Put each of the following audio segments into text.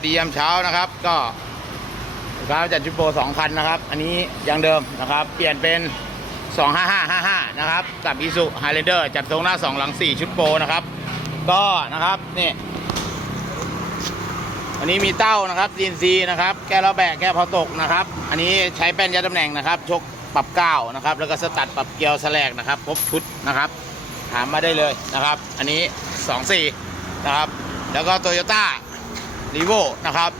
สดียามเช้านะครับ ก็ลูกค้าจัดชุดโปรสองคันนะครับ อันนี้ยังเดิมนะครับ เปลี่ยนเป็น 25555 นะครับ กับอีสุไฮเลนเดอร์จัดทรงหน้า 2 หลัง 4 ชุดโปรนะครับ ก็นะครับนี่อันนี้มีเต้านะครับ CNC นะครับ แก้ล้อแบกแก้พอตกนะครับ อันนี้ใช้แป้นยัดตำแหน่งนะครับ ชกปรับเก้านะครับ แล้วก็สตัดปรับเกลียวแสลกนะครับครบชุดนะครับ ถามมาได้เลยนะครับ อันนี้ 24 นะครับ แล้วก็โตโยต้า รีโวนะครับ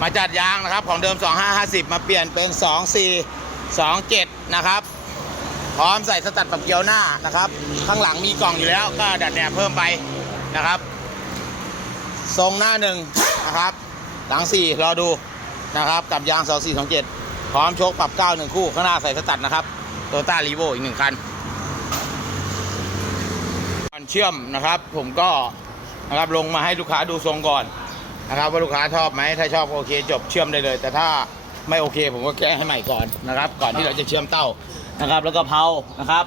มาจัดยางนะครับของเดิม 2550 มาเปลี่ยนเป็น 24 27 นะครับ พร้อมใส่สตัดปรับเกียวหน้านะครับ ข้างหลังมีกล่องอยู่แล้วก็ดัดแหนบเพิ่มไปนะครับ ทรงหน้าหนึ่งนะครับ หลัง 4 รอดูนะครับ กับยาง 2427 พร้อมโชคปรับ9หนึ่งคู่ข้างหน้าใส่สตัดนะครับโตต้ารีโวอีกหนึ่งคันก่อนเชื่อมนะครับ ผมก็นะครับลงมาให้ลูกค้าดูทรงก่อน นะครับว่าลูกค้าชอบไหมถ้าชอบโอเคจบเชื่อมได้เลย แต่ถ้าไม่โอเค ผมก็แก้ให้ใหม่ก่อนนะครับ ก่อนที่เราจะเชื่อมเต้านะครับ แล้วก็เพานะครับ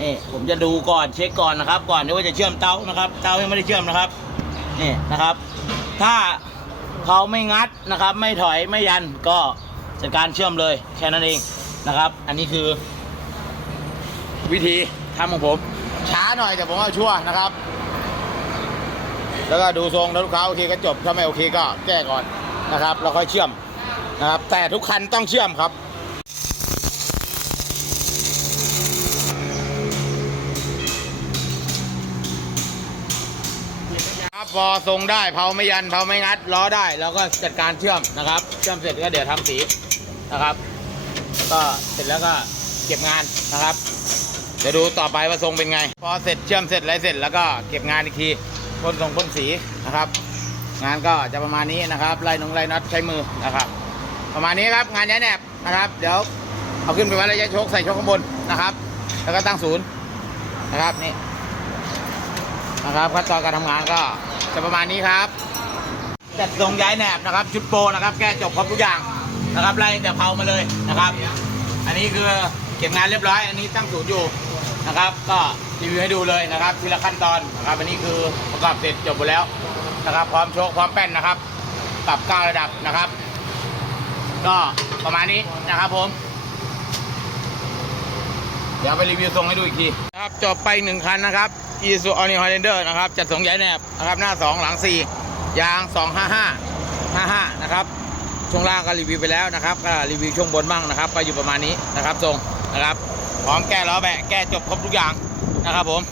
นี่ผมจะดูก่อนเช็คก่อนนะครับ ก่อนที่ว่าจะเชื่อมเต้านะครับ เต้ายังไม่ได้เชื่อมนะครับนี่นะครับ ถ้าเพาไม่งัดนะครับ ไม่ถอยไม่ยันก็จัดการเชื่อมเลยแค่นั้นเองนะครับ อันนี้คือ วิธีทำของผม ช้าหน่อยแต่ผมว่าชั่วนะครับ แล้วก็ดูทรงแล้วลูกค้าโอเคก็จบถ้าไม่โอเคก็แก้ก่อนนะครับแล้วค่อยเชื่อมนะครับ แต่ทุกคันต้องเชื่อมครับครับพอทรงได้เผาไม่ยันเผาไม่งัดล้อได้เราก็จัดการเชื่อมนะครับ เชื่อมเสร็จก็เดี๋ยวทำสีนะครับ ก็เสร็จแล้วก็เก็บงานนะครับ เดี๋ยวดูต่อไปว่าทรงเป็นไง พอเสร็จเชื่อมเสร็จอะไรเสร็จแล้วก็เก็บงานอีกที พ่นทรงพ่นสีนะครับ งานก็จะประมาณนี้นะครับไล่นงไล่น็อตใช้มือนะครับ ประมาณนี้ครับงานย้ายแหนบนะครับ เดี๋ยวเอาขึ้นไปไว้ระยะโชคใส่โชคข้างบนนะครับ แล้วก็ตั้งศูนย์นะครับนี่นะครับขั้นตอนการทำงานก็จะประมาณนี้ครับจัดทรงย้ายแหนบนะครับ ชุดโปรนะครับ แก้จบครบทุกอย่างนะครับไล่แต่เผามาเลยนะครับ อันนี้คือเก็บงานเรียบร้อย อันนี้ตั้งศูนย์อยู่นะครับ ก็ รีวิวให้ดูเลยนะครับทีละขั้นตอนนะครับอันนี้คือประกอบเสร็จจบหมดแล้วนะครับพร้อมโชคพร้อมแป้นนะครับปรับเก้าระดับนะครับ ก็ประมาณนี้นะครับผม เดี๋ยวไปรีวิวทรงให้ดูอีกทีนะครับจบไปหนึ่งคันนะครับ i s u o n i Highlander นะครับจัดส่งย้ายแนบนะครับหน้า 2 หลัง 4 ยาง 255 55 นะครับช่วงล่างก็รีวิวไปแล้วนะครับก็รีวิวช่วงบนบ้างนะครับ ก็อยู่ประมาณนี้นะครับทรงนะครับพร้อมแก้ล้อแบะแก้จบครบทุกอย่าง นะครับผม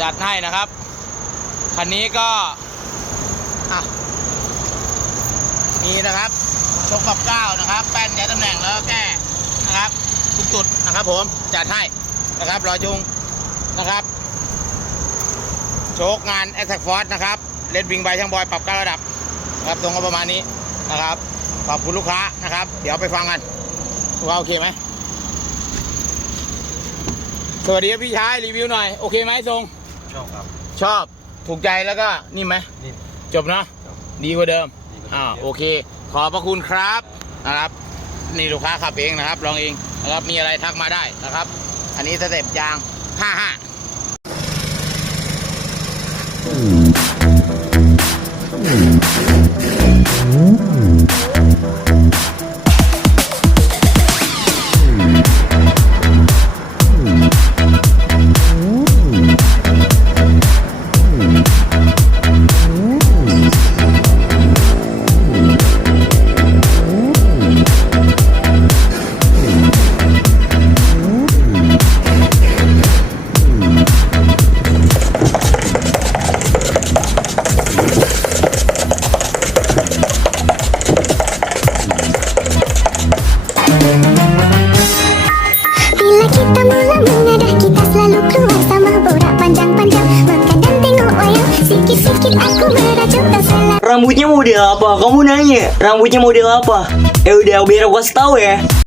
จัดให้นะครับ คันนี้ก็อะมีนะครับชกกับก้าวนะครับ แป้นย้ายตำแหน่งแล้วแก้นะครับ ทุกจุดนะครับ ผมจัดให้นะครับรอจุงนะครับ โชคงาน a อ t แทกฟอร์สนะครับเลดวิงใบช่างบอยปรับเก้าระดับนะครับตรงก็ประมาณนี้นะครับ ขอบคุณลูกค้านะครับ เดี๋ยวไปฟังกันลูกค้าโอเคไหม สวัสดีครับพี่ชายรีวิวหน่อยโอเคไหมทรง ชอบครับ ชอบถูกใจแล้วก็นี่มไหมนี่ จบเนาะครับดีกว่าเดิมดีกว่าเดิมอ่าโอเค ขอบพระคุณครับนะครับ นี่ลูกค้าขับเองนะครับ ลองเองนะครับมีอะไรทักมาได้นะครับ อันนี้สเต็ปยาง 55 Rambutnya model apa? Kamu nanya, rambutnya model apa? Eh udah biar aku kasih tahu ya.